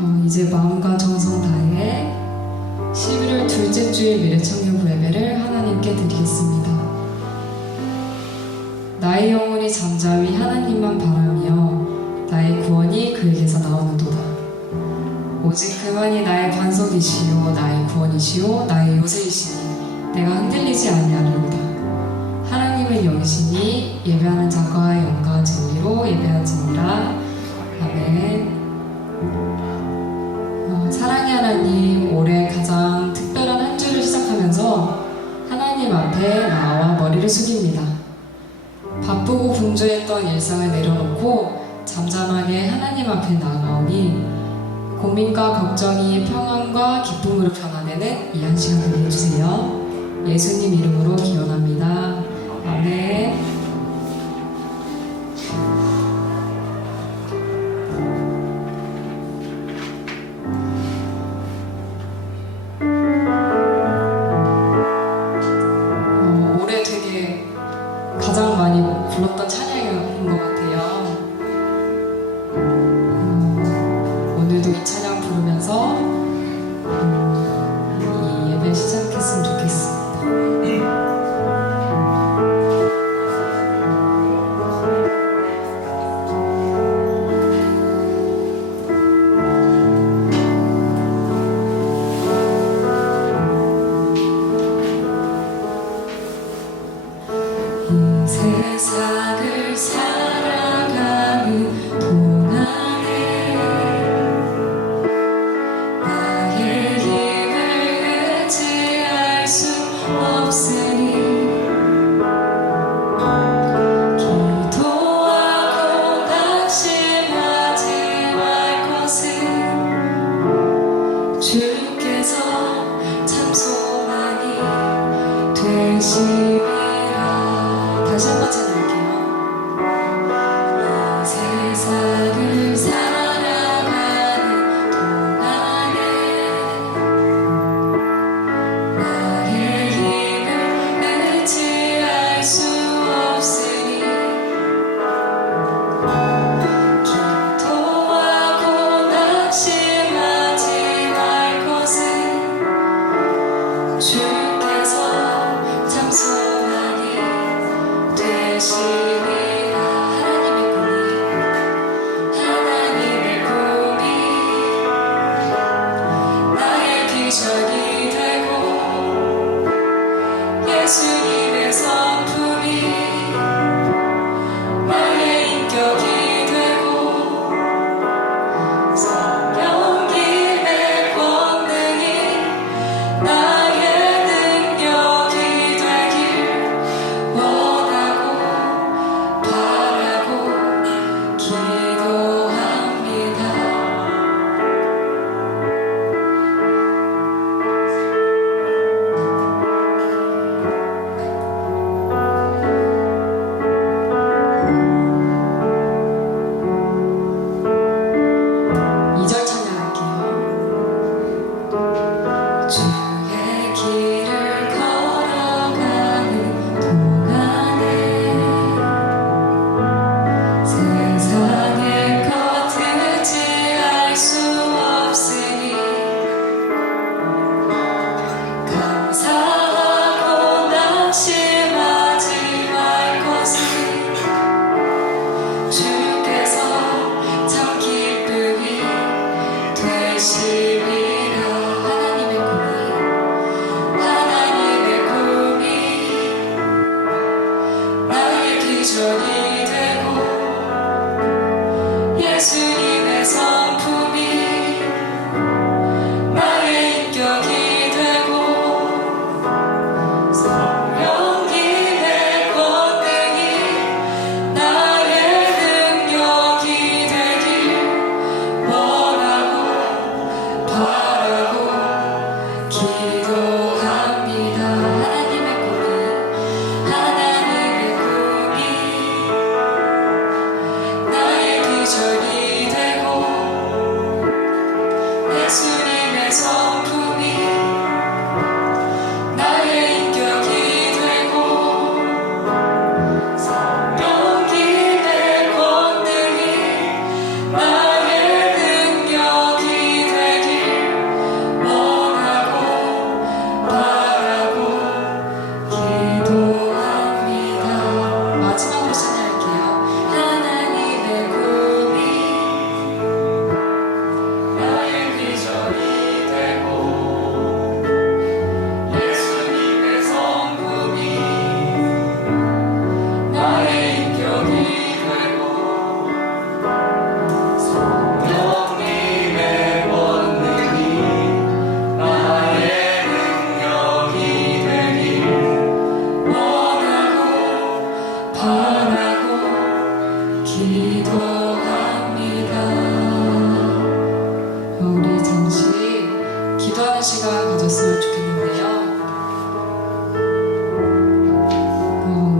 어, 이제 마음과 정성 다해 11월 둘째 주일 미래청년부 예배를 하나님께 드리겠습니다. 나의 영혼이 잠잠히 하나님만 바라며 나의 구원이 그에게서 나오는도다. 오직 그만이 나의 반석이시요 나의 구원이시요 나의 요새이시니 내가 흔들리지 아니하리로다. 하나님은 영이시니 예배하는 자가 영과 진리로 예배하지니라. 아멘. 하나님, 올해 가장 특별한 한 주를 시작하면서 하나님 앞에 나와 머리를 숙입니다. 바쁘고 분주했던 일상을 내려놓고 잠잠하게 하나님 앞에 나아가오니 고민과 걱정이 평안과 기쁨으로 변화되는 이 한 시간 되게 해주세요. 예수님 이름으로 기원합니다.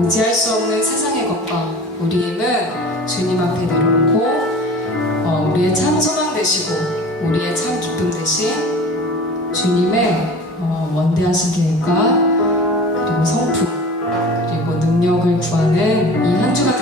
인지할 수 없는 세상의 것과 우리 힘은 주님 앞에 내려놓고 어, 우리의 참 소망 되시고 우리의 참 기쁨 되신 주님의 어, 원대하신 계획과 그리고 성품 그리고 능력을 구하는 이 한 주간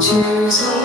Choose.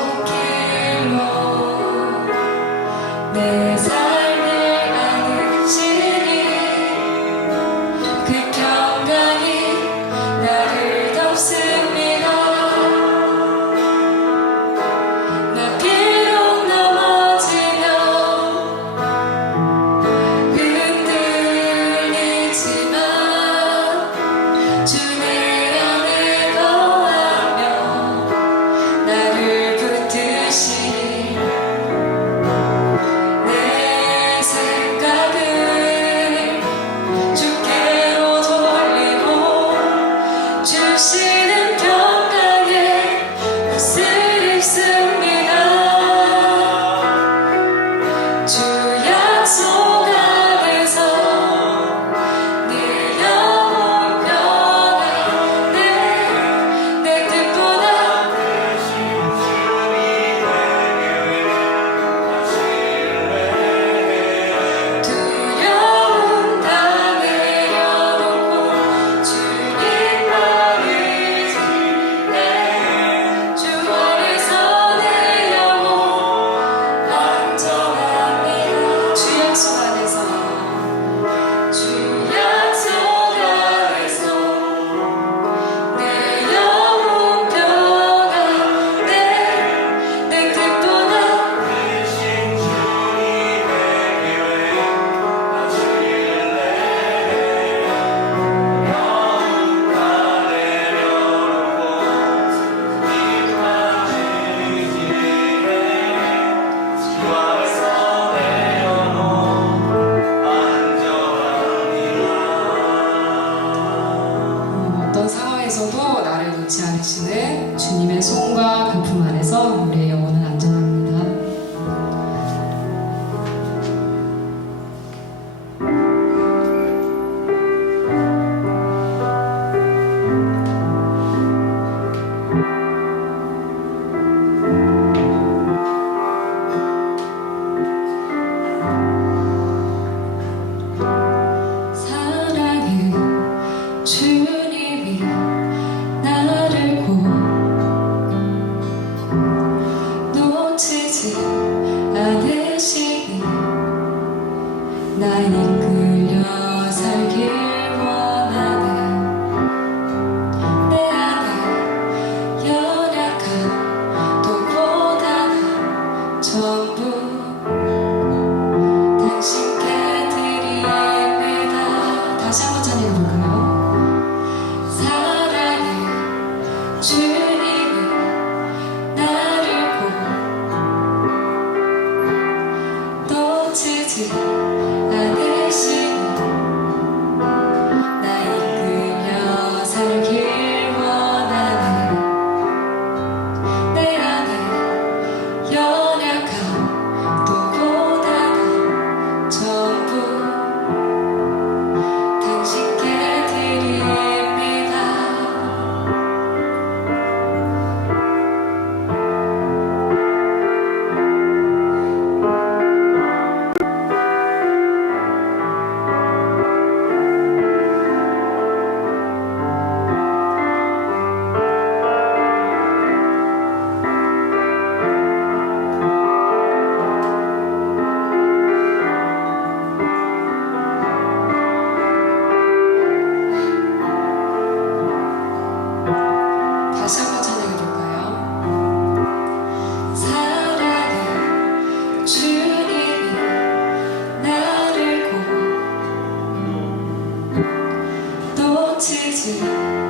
곧 놓치지 않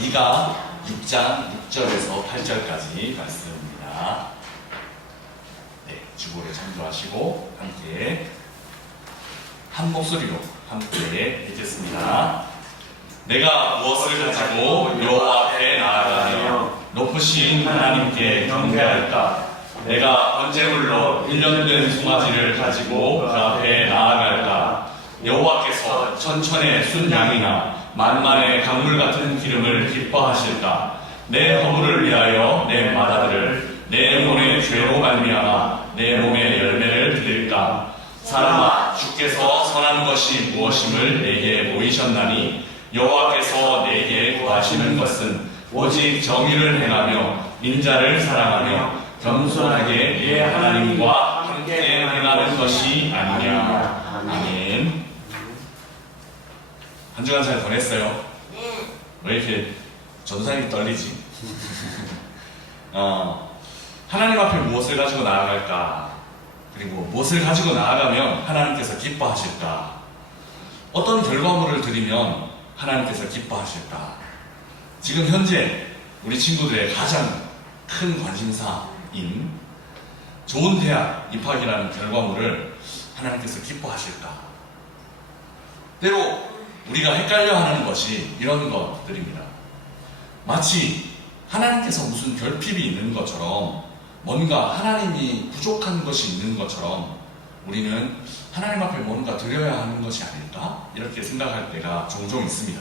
2가 6장 6절에서 8절까지 말씀입니다. 네, 주보를 참조하시고 함께 한 목소리로 함께 읽겠습니다. 내가 무엇을 가지고 여호와 앞에 나아가며 높으신 하나님께 경배할까? 내가 번제물로 일년된 송아지를 가지고 그 앞에 나아갈까? 여호와께서 천천의 순양이나 만만의 강물 같은 기름을 기뻐하실까? 내 허물을 위하여 내 마다들을 내 몸의 죄로 말미암아 내 몸의 열매를 드릴까? 사람아 주께서 선한 것이 무엇임을 내게 보이셨나니 여호와께서 내게 구하시는 것은 오직 정의를 행하며 인자를 사랑하며 겸손하게 예 하나님과 함께 행하는 것이 아니냐 아멘 한 주간 잘 보냈어요? 왜 이렇게 전사님이 떨리지? 어, 하나님 앞에 무엇을 가지고 나아갈까? 그리고 무엇을 가지고 나아가면 하나님께서 기뻐하실까? 어떤 결과물을 드리면 하나님께서 기뻐하실까? 지금 현재 우리 친구들의 가장 큰 관심사인 좋은 대학 입학이라는 결과물을 하나님께서 기뻐하실까? 때로 우리가 헷갈려 하는 것이 이런 것들입니다. 마치 하나님께서 무슨 결핍이 있는 것처럼 뭔가 하나님이 부족한 것이 있는 것처럼 우리는 하나님 앞에 뭔가 드려야 하는 것이 아닐까? 이렇게 생각할 때가 종종 있습니다.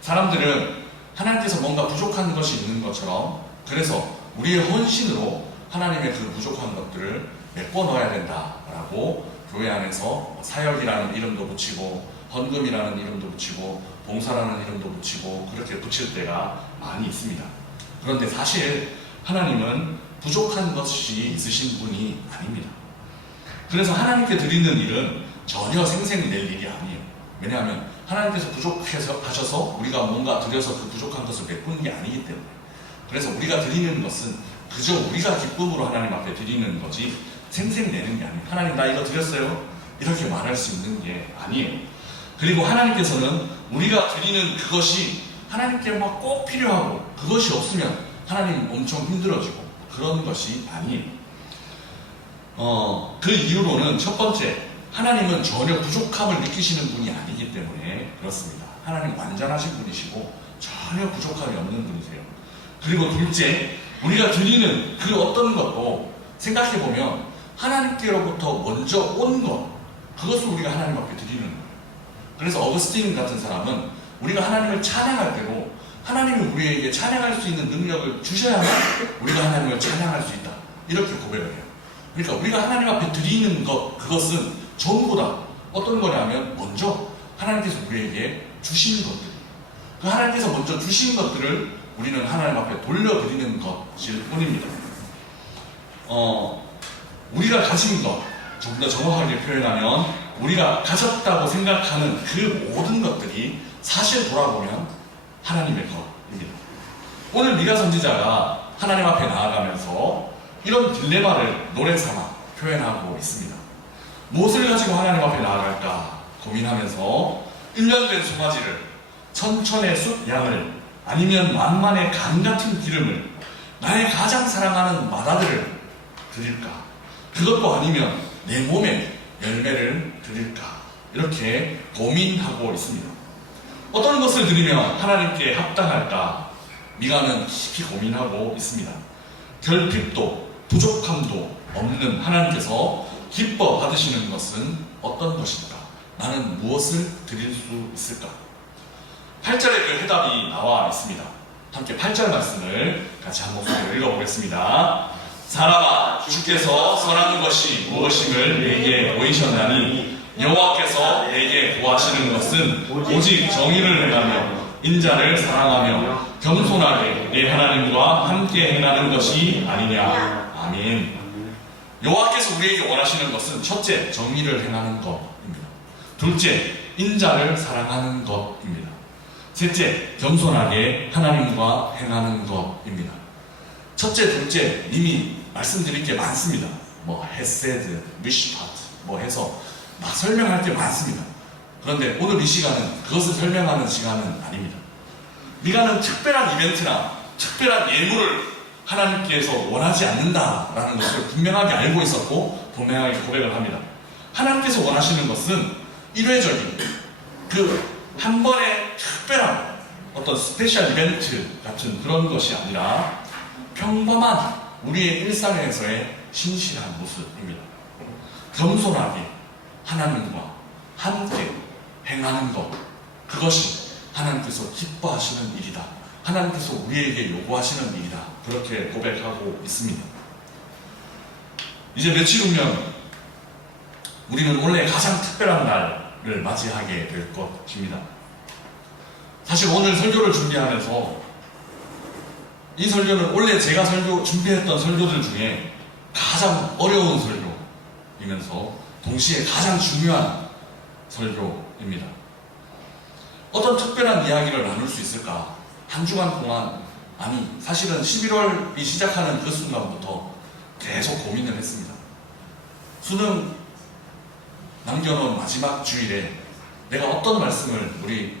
사람들은 하나님께서 뭔가 부족한 것이 있는 것처럼 그래서 우리의 헌신으로 하나님의 그 부족한 것들을 메꿔 넣어야 된다라고 교회 안에서 사역이라는 이름도 붙이고 헌금이라는 이름도 붙이고 봉사라는 이름도 붙이고 그렇게 붙일 때가 많이 있습니다. 그런데 사실 하나님은 부족한 것이 있으신 분이 아닙니다. 그래서 하나님께 드리는 일은 전혀 생생낼 일이 아니에요. 왜냐하면 하나님께서 부족해서 하셔서 우리가 뭔가 드려서 그 부족한 것을 메꾸는 게 아니기 때문에. 그래서 우리가 드리는 것은 그저 우리가 기쁨으로 하나님 앞에 드리는 거지 생생 내는 게 아니에요. 하나님 나 이거 드렸어요. 이렇게 말할 수 있는 게 아니에요. 그리고 하나님께서는 우리가 드리는 그것이 하나님께 막꼭 필요하고 그것이 없으면 하나님 엄청 힘들어지고 그런 것이 아니에요. 어, 그 이유로는 첫 번째, 하나님은 전혀 부족함을 느끼시는 분이 아니기 때문에 그렇습니다. 하나님 완전하신 분이시고 전혀 부족함이 없는 분이세요. 그리고 둘째, 우리가 드리는 그 어떤 것도 생각해 보면 하나님께로부터 먼저 온 것, 그것을 우리가 하나님 앞에 드리는 거예요. 그래서 어거스틴 같은 사람은 우리가 하나님을 찬양할 때도 하나님이 우리에게 찬양할 수 있는 능력을 주셔야만 우리가 하나님을 찬양할 수 있다. 이렇게 고백을 해요. 그러니까 우리가 하나님 앞에 드리는 것, 그것은 전부 다 어떤 거냐면 먼저 하나님께서 우리에게 주신 것들. 그 하나님께서 먼저 주신 것들을 우리는 하나님 앞에 돌려드리는 것일 뿐입니다. 어, 우리가 가진 것, 좀더 정확하게 표현하면 우리가 가졌다고 생각하는 그 모든 것들이 사실 돌아보면 하나님의 것입니다. 오늘 미가 선지자가 하나님 앞에 나아가면서 이런 딜레마를 노래 삼아 표현하고 있습니다. 무엇을 가지고 하나님 앞에 나아갈까 고민하면서 1년 된 송아지를 천천의 숲 양을 아니면 만만의 강 같은 기름을 나의 가장 사랑하는 마다들을 드릴까 그것도 아니면 내 몸에 열매를 드릴까 이렇게 고민하고 있습니다. 어떤 것을 드리면 하나님께 합당할까 미가는 깊이 고민하고 있습니다. 결핍도 부족함도 없는 하나님께서 기뻐 받으시는 것은 어떤 것일까? 나는 무엇을 드릴 수 있을까? 8절에 그 해답이 나와 있습니다. 함께 8절 말씀을 같이 한 목소리로 읽어보겠습니다. 사람아 주께서 선한 것이 무엇임을 내게 보이셨나니 여호와께서 내게 구하시는 것은 오직 정의를 행하며 인자를 사랑하며 겸손하게 내 하나님과 함께 행하는 것이 아니냐. 아멘. 여호와께서 우리에게 원하시는 것은 첫째 정의를 행하는 것입니다. 둘째 인자를 사랑하는 것입니다. 셋째 겸손하게 하나님과 행하는 것입니다. 첫째, 둘째 이미 말씀드릴 게 많습니다. 뭐 헤세드, 미시파트 뭐 해서 막 설명할 게 많습니다. 그런데 오늘 이 시간은 그것을 설명하는 시간은 아닙니다. 미가는 특별한 이벤트나 특별한 예물을 하나님께서 원하지 않는다라는 것을 분명하게 알고 있었고 분명하게 고백을 합니다. 하나님께서 원하시는 것은 일회적인 그 한 번의 특별한 어떤 스페셜 이벤트 같은 그런 것이 아니라 평범한 우리의 일상에서의 신실한 모습입니다. 겸손하게 하나님과 함께 행하는 것 그것이 하나님께서 기뻐하시는 일이다. 하나님께서 우리에게 요구하시는 일이다. 그렇게 고백하고 있습니다. 이제 며칠 후면 우리는 원래 가장 특별한 날을 맞이하게 될 것입니다. 사실 오늘 설교를 준비하면서 이 설교는 원래 제가 설교 준비했던 설교들 중에 가장 어려운 설교이면서 동시에 가장 중요한 설교입니다. 어떤 특별한 이야기를 나눌 수 있을까? 한 주간 동안 아니 사실은 11월이 시작하는 그 순간부터 계속 고민을 했습니다. 수능 남겨놓은 마지막 주일에 내가 어떤 말씀을 우리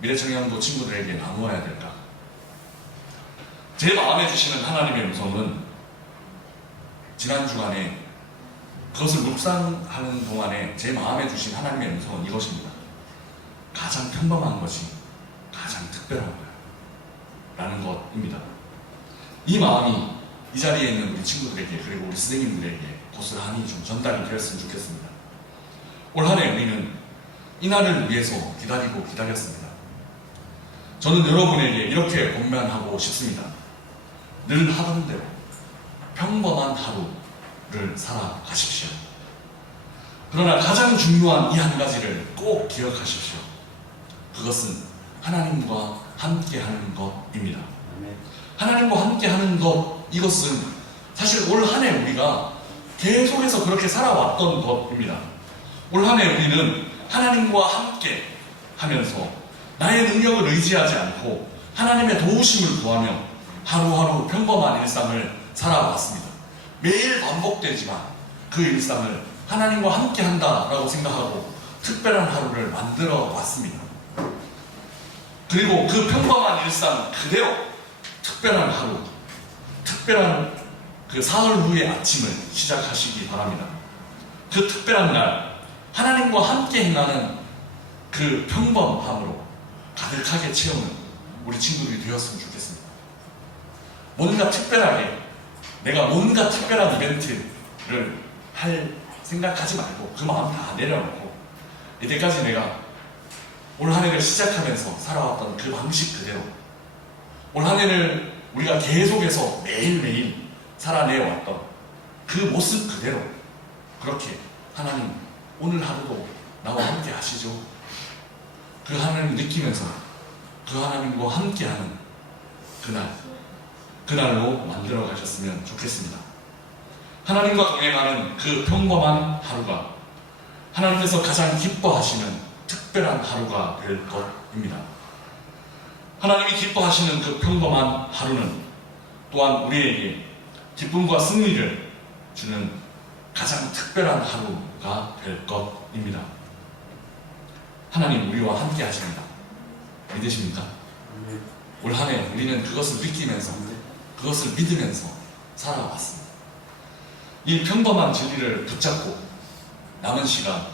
미래청년부 친구들에게 나누어야 될까? 제 마음에 주시는 하나님의 음성은 지난 주간에 그것을 묵상하는 동안에 제 마음에 주신 하나님의 음성은 이것입니다. 가장 평범한 것이 가장 특별한 거야. 라는 것입니다. 이 마음이 이 자리에 있는 우리 친구들에게 그리고 우리 선생님들에게 고스란히 좀 전달이 되었으면 좋겠습니다. 올 한해 우리는 이 날을 위해서 기다리고 기다렸습니다. 저는 여러분에게 이렇게 권면하고 싶습니다. 늘 하던 대로 평범한 하루 를 살아가십시오. 그러나 가장 중요한 이 한 가지를 꼭 기억하십시오. 그것은 하나님과 함께 하는 것입니다. 하나님과 함께 하는 것 이것은 사실 올 한 해 우리가 계속해서 그렇게 살아왔던 것입니다. 올 한 해 우리는 하나님과 함께 하면서 나의 능력을 의지하지 않고 하나님의 도우심을 구하며 하루하루 평범한 일상을 살아왔습니다. 매일 반복되지만 그 일상을 하나님과 함께 한다라고 생각하고 특별한 하루를 만들어 왔습니다. 그리고 그 평범한 일상 그대로 특별한 하루, 특별한 그 사흘 후의 아침을 시작하시기 바랍니다. 그 특별한 날, 하나님과 함께 행하는 그 평범함으로 가득하게 채우는 우리 친구들이 되었으면 좋겠습니다. 뭔가 특별하게, 내가 뭔가 특별한 이벤트를 할 생각하지 말고 그 마음 다 내려놓고 이때까지 내가 올 한 해를 시작하면서 살아왔던 그 방식 그대로 올 한 해를 우리가 계속해서 매일매일 살아내왔던 그 모습 그대로 그렇게 하나님 오늘 하루도 나와 함께 하시죠. 그 하나님 느끼면서 그 하나님과 함께하는 그날 그날로 만들어 가셨으면 좋겠습니다. 하나님과 동행하는 그 평범한 하루가 하나님께서 가장 기뻐하시는 특별한 하루가 될 것입니다. 하나님이 기뻐하시는 그 평범한 하루는 또한 우리에게 기쁨과 승리를 주는 가장 특별한 하루가 될 것입니다. 하나님 우리와 함께 하십니다. 믿으십니까? 올 한해 우리는 그것을 느끼면서 그것을 믿으면서 살아왔습니다. 이 평범한 진리를 붙잡고 남은 시간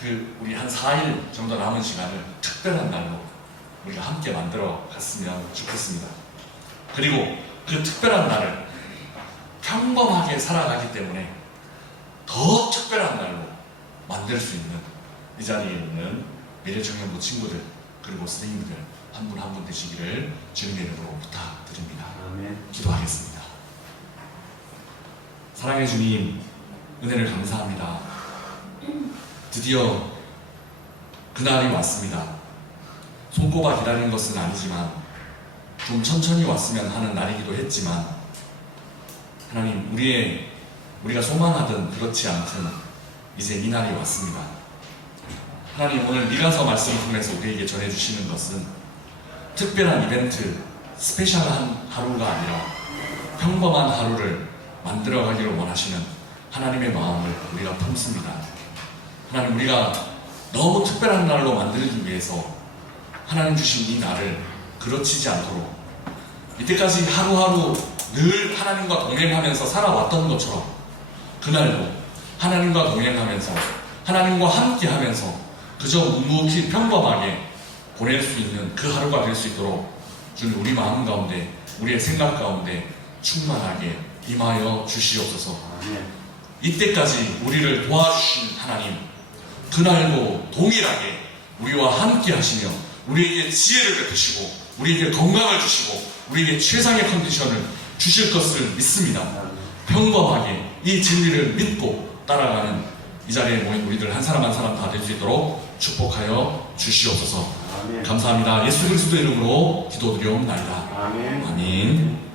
그 우리 한 4일 정도 남은 시간을 특별한 날로 우리가 함께 만들어 갔으면 좋겠습니다. 그리고 그 특별한 날을 평범하게 살아가기 때문에 더 특별한 날로 만들 수 있는 이 자리에 있는 미래청년부 친구들 그리고 선생님들 한 분 한 분 되시기를 주님의 이름으로 부탁드립니다. 기도하겠습니다. 사랑의 주님, 은혜를 감사합니다. 드디어 그날이 왔습니다. 손꼽아 기다린 것은 아니지만 좀 천천히 왔으면 하는 날이기도 했지만 하나님 우리의 우리가 소망하든 그렇지 않든 이제 이 날이 왔습니다. 하나님 오늘 미가서 말씀을 통해서 우리에게 전해주시는 것은 특별한 이벤트, 스페셜한 하루가 아니라 평범한 하루를 만들어가기를 원하시는 하나님의 마음을 우리가 품습니다. 하나님 우리가 너무 특별한 날로 만들기 위해서 하나님 주신 이 날을 그르치지 않도록 이때까지 하루하루 늘 하나님과 동행하면서 살아왔던 것처럼 그날도 하나님과 동행하면서 하나님과 함께 하면서 그저 묵묵히 평범하게 보낼 수 있는 그 하루가 될 수 있도록 주님 우리 마음 가운데 우리의 생각 가운데 충만하게 임하여 주시옵소서. 이때까지 우리를 도와주신 하나님, 그날도 동일하게 우리와 함께 하시며 우리에게 지혜를 베푸시고 우리에게 건강을 주시고 우리에게 최상의 컨디션을 주실 것을 믿습니다. 평범하게 이 진리를 믿고 따라가는 이 자리에 모인 우리들 한 사람 한 사람 다 될 수 있도록 축복하여 주시옵소서. 감사합니다. 예수 그리스도 이름으로 기도드리옵나이다. 아멘. 아멘.